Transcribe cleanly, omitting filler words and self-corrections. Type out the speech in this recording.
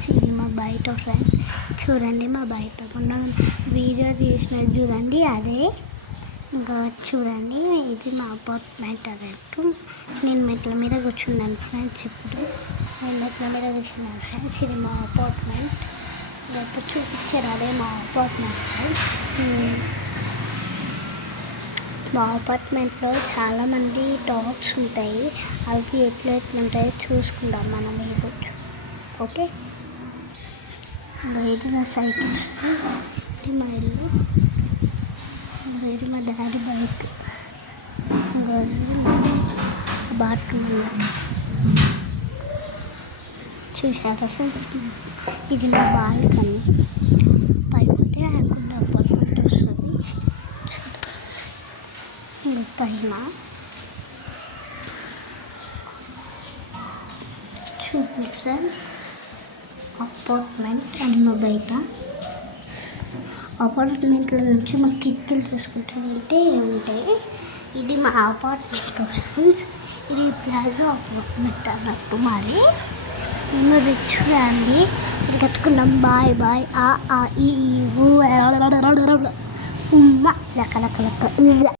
Friends, ఇది మా బయట ఫ్రెండ్స్. చూడండి, మా బయట ఉన్న వీడియో తీసినది చూడండి, అదే. ఇంకా చూడండి, ఇది మా అపార్ట్మెంట్ అన్నట్టు. నేను మెట్ల మీద కూర్చున్నాను ఫ్రెండ్స్. ఇప్పుడు నేను మెట్ల మీద కూర్చున్నాను ఫ్రెండ్స్. ఇది మా అపార్ట్మెంట్. ఇప్పుడు చూపించారు, అదే మా అపార్ట్మెంట్ ఫ్రెండ్స్. మా అపార్ట్మెంట్లో చాలామంది డాగ్స్ ఉంటాయి. అవి ఎట్లుంటాయో చూసుకుందాం మనం ఈరోజు. ఓకే, ఇది నా సైకిల్, ఇది మా ఇల్లు, ఇది మా డాడీ బైక్, బాత్రూమ్ చూసారా ఫ్రెండ్స్. ఇది మా బాల్కనీ. పైపోతే కొన్ని అపార్ట్మెంట్ వస్తుంది. ఇది పైన చూడండి ఫ్రెండ్స్, అపార్ట్మెంట్. అది మా బయట. అపార్ట్మెంట్ల నుంచి మా కిటికీలు చూసుకుంటూ ఉంటాయి. ఇది మా అపార్ట్మెంట్ ఫ్రెండ్స్. ఇది ప్లాజా అపార్ట్మెంట్ అన్నట్టు మాది. మేము రిచ్ ఫ్యామిలీ. ఇది కట్టుకున్నాం. బాయ్ బాయ్ ఆ ఈ ఊ లక లక లక